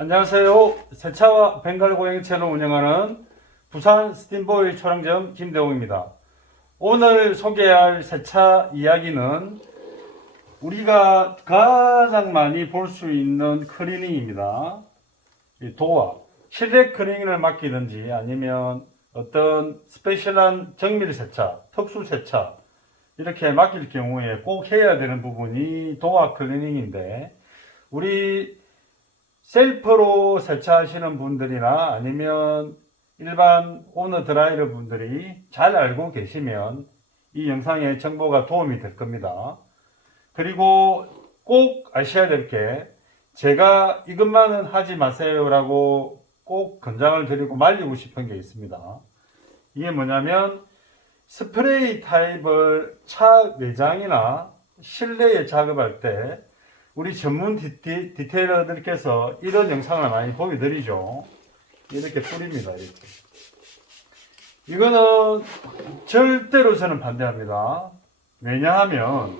안녕하세요. 세차와 벵갈 고양이 채널을 운영하는 부산 스팀보이 초량점 김대웅입니다. 오늘 소개할 세차 이야기는 우리가 가장 많이 볼 수 있는 클리닝입니다. 이 도어, 실내 클리닝을 맡기든지 아니면 어떤 스페셜한 정밀 세차, 특수 세차 이렇게 맡길 경우에 꼭 해야 되는 부분이 도어 클리닝인데, 우리 셀프로 세차하시는 분들이나 아니면 일반 오너 드라이러 분들이 잘 알고 계시면 이 영상의 정보가 도움이 될 겁니다. 그리고 꼭 아셔야 될 게, 제가 이것만은 하지 마세요라고 꼭 권장을 드리고 말리고 싶은 게 있습니다. 이게 뭐냐면, 스프레이 타입을 차 내장이나 실내에 작업할 때 우리 전문 디테일러들께서 이런 영상을 많이 보여드리죠. 이렇게 뿌립니다. 이렇게. 이거는 절대로 저는 반대합니다. 왜냐하면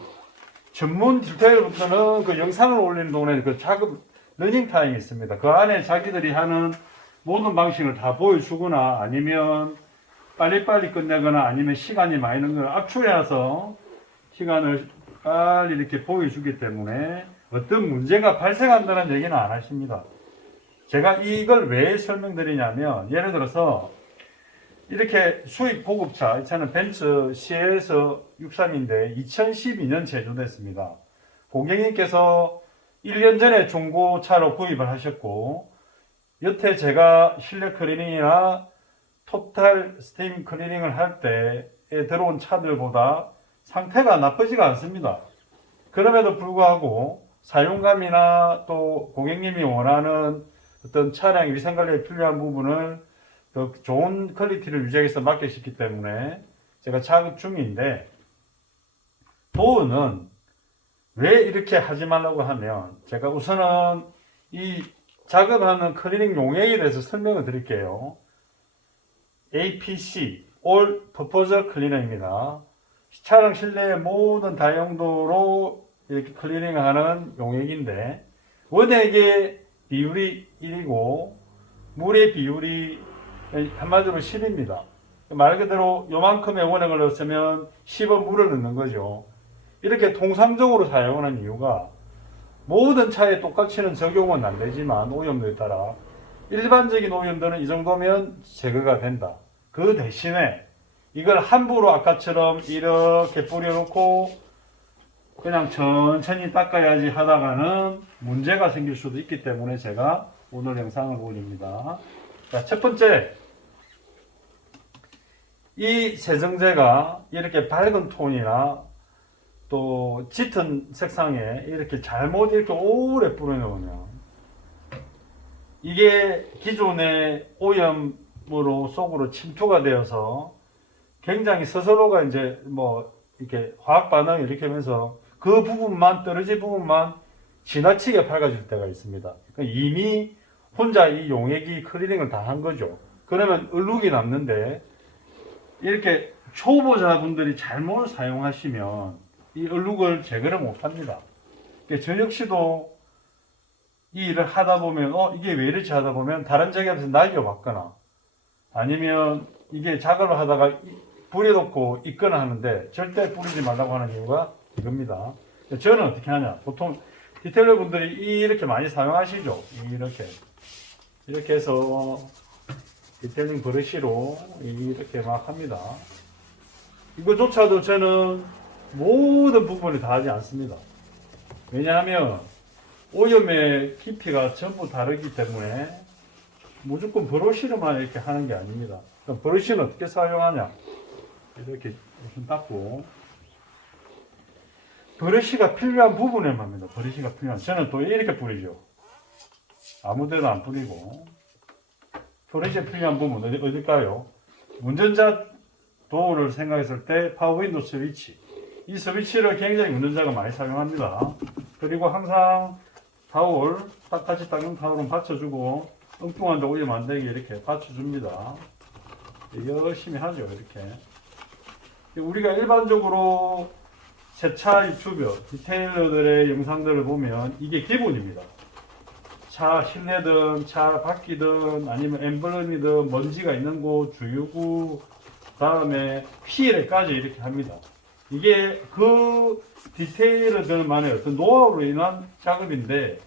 전문 디테일러부터는 그 영상을 올리는 동안에 그 작업 러닝 타임이 있습니다. 그 안에 자기들이 하는 모든 방식을 다 보여주거나 아니면 빨리빨리 끝내거나 아니면 시간이 많이 넣는 걸 압축해서 시간을 빨리 이렇게 보여주기 때문에 어떤 문제가 발생한다는 얘기는 안 하십니다. 제가 이걸 왜 설명드리냐면, 예를 들어서 이렇게 수입 고급차, 이 차는 벤츠 CS 63인데 2012년 제조됐습니다. 고객님께서 1년 전에 중고차로 구입을 하셨고, 여태 제가 실내 클리닝이나 토탈 스팀 클리닝을 할 때에 들어온 차들보다 상태가 나쁘지가 않습니다. 그럼에도 불구하고 사용감이나 또 고객님이 원하는 어떤 차량 위생관리에 필요한 부분을 더 좋은 퀄리티를 유지하기 위해서 맡기셨기 때문에 제가 작업 중인데, 도어는 왜 이렇게 하지 말라고 하면, 제가 우선은 이 작업하는 클리닝 용액에 대해서 설명을 드릴게요. APC, All Purpose Cleaner입니다. 차량 실내의 모든 다용도로 이렇게 클리닝을 하는 용액인데, 원액의 비율이 1이고 물의 비율이 한마디로 10입니다. 말 그대로 요만큼의 원액을 넣었으면 10은 물을 넣는 거죠. 이렇게 통상적으로 사용하는 이유가, 모든 차에 똑같이는 적용은 안 되지만 오염도에 따라 일반적인 오염도는 이 정도면 제거가 된다. 그 대신에 이걸 함부로 아까처럼 이렇게 뿌려놓고 그냥 천천히 닦아야지 하다가는 문제가 생길 수도 있기 때문에 제가 오늘 영상을 올립니다. 자, 첫 번째, 이 세정제가 이렇게 밝은 톤이나 또 짙은 색상에 이렇게 잘못 이렇게 오래 뿌려놓으면 이게 기존의 오염으로 속으로 침투가 되어서 굉장히 스스로가 이제 뭐 이렇게 화학 반응을 일으키면서 그 부분만, 떨어진 부분만 지나치게 밝아질 때가 있습니다. 그러니까 이미 혼자 이 용액이 클리닝을 다 한 거죠. 그러면 얼룩이 남는데, 이렇게 초보자분들이 잘못 사용하시면 이 얼룩을 제거를 못 합니다. 그러니까 저 역시도 이 일을 하다 보면 이게 왜 이렇지 하다 보면 다른 작업에서 날려봤거나 아니면 이게 작업을 하다가 뿌려놓고 있거나 하는데, 절대 뿌리지 말라고 하는 이유가 이겁니다. 저는 어떻게 하냐, 보통 디테일러 분들이 이렇게 많이 사용하시죠. 이렇게 해서 디테일링 브러쉬로 이렇게 막 합니다. 이거조차도 저는 모든 부분을 다 하지 않습니다. 왜냐하면 오염의 깊이가 전부 다르기 때문에 무조건 브러쉬로만 이렇게 하는 게 아닙니다. 그럼 브러쉬는 어떻게 사용하냐, 이렇게 우선 닦고 브러쉬가 필요한 부분에만 합니다. 브러쉬가 필요한, 저는 또 이렇게 뿌리죠. 아무데나 안 뿌리고. 브러쉬가 필요한 부분 어딜까요? 운전자 도어를 생각했을 때 파워 윈도우 스위치, 이 스위치를 굉장히 운전자가 많이 사용합니다. 그리고 항상 타올, 같이 닦는 타올은 받쳐주고 엉뚱한 데 오염 안 되게 이렇게 받쳐줍니다. 열심히 하죠. 이렇게 우리가 일반적으로 세차 유튜버 디테일러들의 영상들을 보면 이게 기본입니다. 차 실내든 차 바퀴든 아니면 엠블럼이든 먼지가 있는 곳 주유구 다음에 휠에까지 이렇게 합니다. 이게 그 디테일들만의 어떤 노하우로 인한 작업인데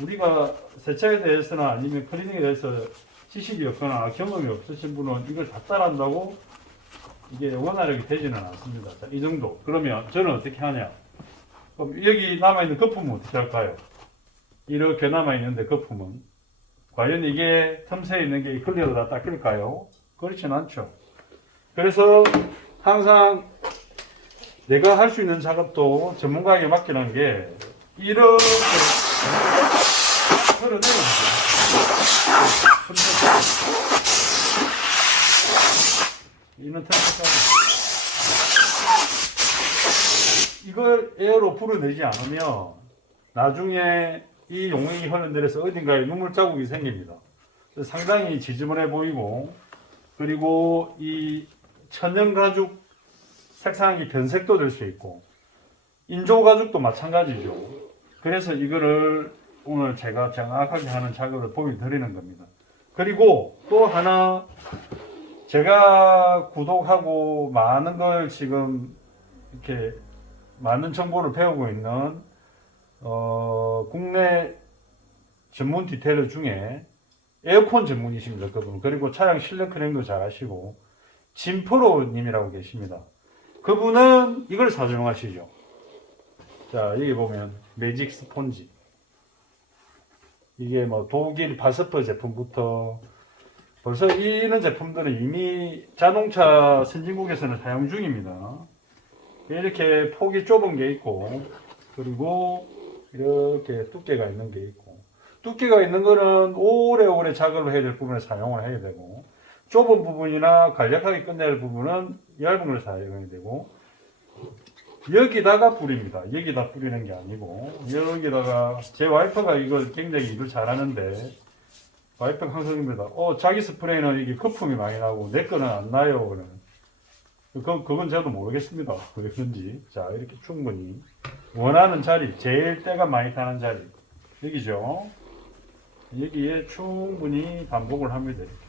우리가 세차에 대해서나 아니면 클리닝에 대해서 지식이 없거나 경험이 없으신 분은 이걸 다 따라한다고 이게 원활하게 되지는 않습니다. 자, 이 정도. 그러면 저는 어떻게 하냐? 그럼 여기 남아있는 거품은 어떻게 할까요? 이렇게 남아있는데 거품은 과연 이게 틈새에 있는 게 클리어로 다 닦일까요? 그렇진 않죠. 그래서 항상 내가 할 수 있는 작업도 전문가에게 맡기는 게 이렇게 흘러내리는 거예요. 이는 템포까지 이걸 에어로 불어내지 않으면 나중에 이 용액이 흘러내려서 어딘가에 눈물 자국이 생깁니다. 상당히 지저분해 보이고 그리고 이 천연 가죽 색상이 변색도 될 수 있고 인조 가죽도 마찬가지죠. 그래서 이거를 오늘 제가 정확하게 하는 작업을 보여드리는 겁니다. 그리고 또 하나 제가 구독하고 많은 걸 지금 이렇게 많은 정보를 배우고 있는 국내 전문 디테일러 중에 에어컨 전문이십니다. 그분. 그리고 차량 실내 클리닝도 잘 하시고 진프로님이라고 계십니다. 그분은 이걸 사용하시죠. 자, 여기 보면 매직 스폰지. 이게 뭐 독일 바스퍼 제품부터 벌써 이런 제품들은 이미 자동차 선진국에서는 사용 중입니다. 이렇게 폭이 좁은 게 있고 그리고 이렇게 두께가 있는 게 있고 두께가 있는 거는 오래오래 작업을 해야 될 부분에 사용을 해야 되고 좁은 부분이나 간략하게 끝낼 부분은 얇은 걸 사용해야 되고 여기다가 뿌립니다. 여기다 뿌리는 게 아니고 여기다가 제 와이프가 이걸 굉장히 일을 잘하는데 와이프가 항상 입니다. 자기 스프레이는 이게 거품이 많이 나고 내 거는 안 나요. 그건 저도 모르겠습니다. 왜 그런지. 자, 이렇게 충분히 원하는 자리, 제일 때가 많이 타는 자리 여기죠. 여기에 충분히 반복을 합니다. 이렇게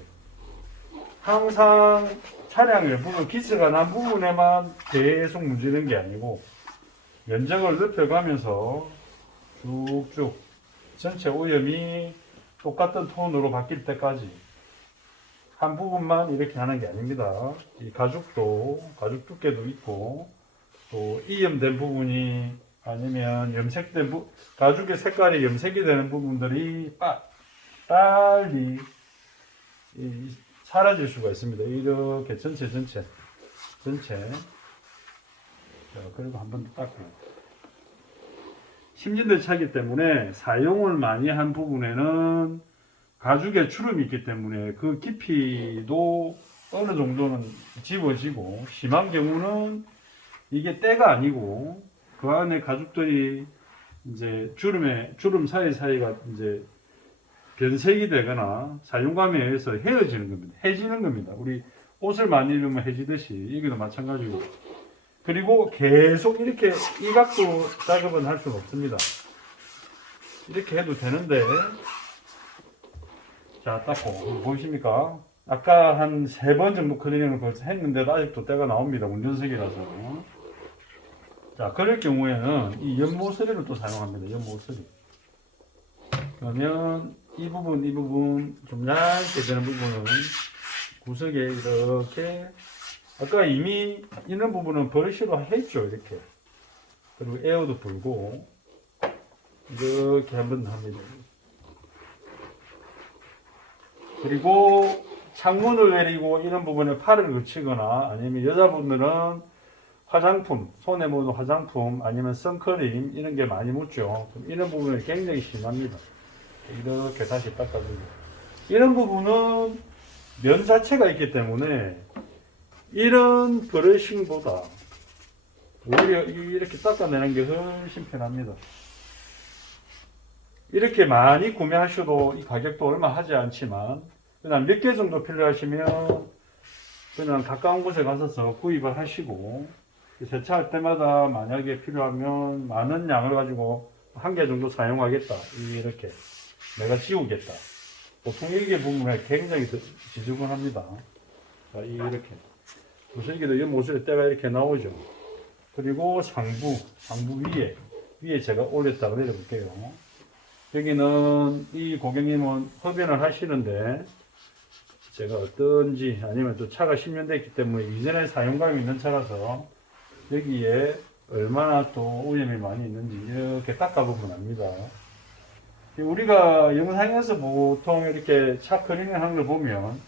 항상 차량을 부분 기스가 난 부분에만 계속 문지르는 게 아니고 면적을 넓혀가면서 쭉쭉 전체 오염이 똑같은 톤으로 바뀔 때까지 한 부분만 이렇게 하는 게 아닙니다. 이 가죽도 가죽 두께도 있고 또 이염된 부분이 아니면 염색된 가죽의 색깔이 염색이 되는 부분들이 빨리 사라질 수가 있습니다. 이렇게 전체 자, 그리고 한 번 더 닦고 심진들 차기 때문에 사용을 많이 한 부분에는 가죽에 주름이 있기 때문에 그 깊이도 어느 정도는 집어지고 심한 경우는 이게 때가 아니고 그 안에 가죽들이 이제 주름 사이사이가 이제 변색이 되거나 사용감에 의해서 헤어지는 겁니다. 해지는 겁니다. 우리 옷을 많이 입으면 해지듯이 여기도 마찬가지고 그리고 계속 이렇게 이 각도 작업은 할 수는 없습니다. 이렇게 해도 되는데 자 닦고 보이십니까? 아까 한 3번 정도 클리닝을 벌써 했는데도 아직도 때가 나옵니다. 운전석이라서. 자 그럴 경우에는 이 연모서리를 또 사용합니다. 연모서리. 그러면 이 부분 좀 얇게 되는 부분은 구석에 이렇게 아까 이미 이런 부분은 브러쉬로 했죠. 이렇게. 그리고 에어도 불고 이렇게 한번 합니다. 그리고 창문을 내리고 이런 부분에 팔을 그치거나 아니면 여자분들은 화장품, 손에 묻는 화장품 아니면 선크림 이런 게 많이 묻죠. 이런 부분이 굉장히 심합니다. 이렇게 다시 닦아주고 이런 부분은 면 자체가 있기 때문에 이런 브러싱보다 오히려 이렇게 닦아내는 게 훨씬 편합니다. 이렇게 많이 구매하셔도 이 가격도 얼마 하지 않지만 그냥 몇 개 정도 필요하시면 그냥 가까운 곳에 가서 구입을 하시고 세차할 때마다 만약에 필요하면 많은 양을 가지고 한 개 정도 사용하겠다 이렇게 내가 지우겠다. 보통 이게 보면 굉장히 지저분합니다. 자, 이렇게. 무슬기도 이 모서리 때가 이렇게 나오죠. 그리고 상부 위에 제가 올렸다가 내려볼게요. 여기는 이 고객님은 흡연을 하시는데 제가 어떤지 아니면 또 차가 10년 됐기 때문에 이전에 사용감이 있는 차라서 여기에 얼마나 또 오염이 많이 있는지 이렇게 닦아보면 압니다. 우리가 영상에서 보통 이렇게 차 클리닝 하는 걸 보면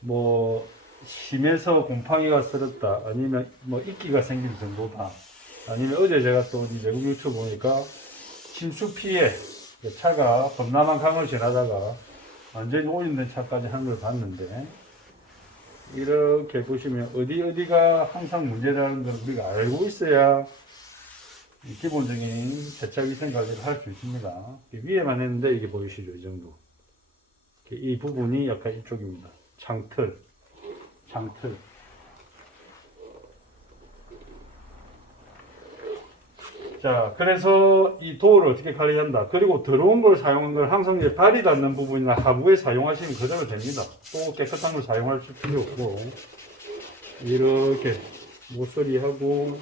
뭐 심해서 곰팡이가 쓸었다 아니면 뭐 이끼가 생긴 정도다 아니면 어제 제가 또 외국 유튜브 보니까 침수 피해 차가 범람한 강을 지나다가 완전히 오염된 차까지 한 걸 봤는데 이렇게 보시면 어디가 항상 문제라는 걸 우리가 알고 있어야 기본적인 세차위생 관리를 할 수 있습니다. 위에만 했는데 이게 보이시죠? 이 정도. 이 부분이 약간 이쪽입니다. 창틀. 자, 그래서 이 도어를 어떻게 관리한다. 그리고 들어온 걸 사용한 걸 항상 이제 발이 닿는 부분이나 하부에 사용하시면 그대로 됩니다. 또 깨끗한 걸 사용할 필요 없고, 이렇게 모서리하고,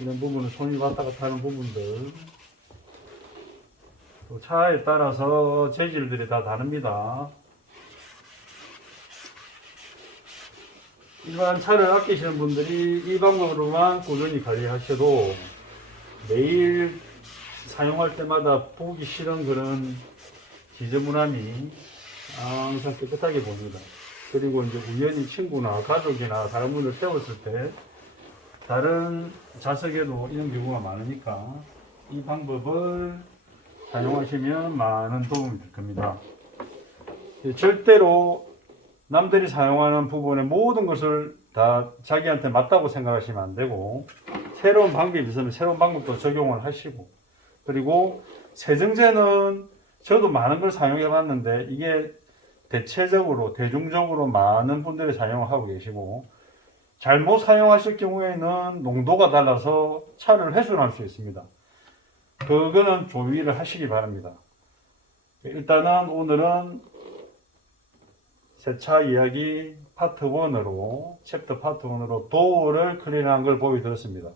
이런 부분은 손이 왔다 갔다 하는 부분들. 또 차에 따라서 재질들이 다 다릅니다. 일반 차를 아끼시는 분들이 이 방법으로만 꾸준히 관리하셔도 매일 사용할 때마다 보기 싫은 그런 지저분함이 항상 깨끗하게 보입니다. 그리고 이제 우연히 친구나 가족이나 다른 분들 태웠을 때 다른 좌석에도 이런 경우가 많으니까 이 방법을 사용하시면 많은 도움이 될 겁니다. 절대로 남들이 사용하는 부분의 모든 것을 다 자기한테 맞다고 생각하시면 안 되고 새로운 방법이 있으면 새로운 방법도 적용을 하시고 그리고 세정제는 저도 많은 걸 사용해 봤는데 이게 대체적으로 대중적으로 많은 분들이 사용을 하고 계시고 잘못 사용하실 경우에는 농도가 달라서 차를 훼손할 수 있습니다. 그거는 조의를 하시기 바랍니다. 일단은 오늘은 세차 이야기 파트 1으로 챕터 파트 1으로 도어를 클린한 걸 보여드렸습니다.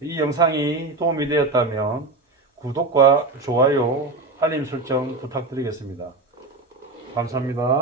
이 영상이 도움이 되었다면 구독과 좋아요, 알림 설정 부탁드리겠습니다. 감사합니다.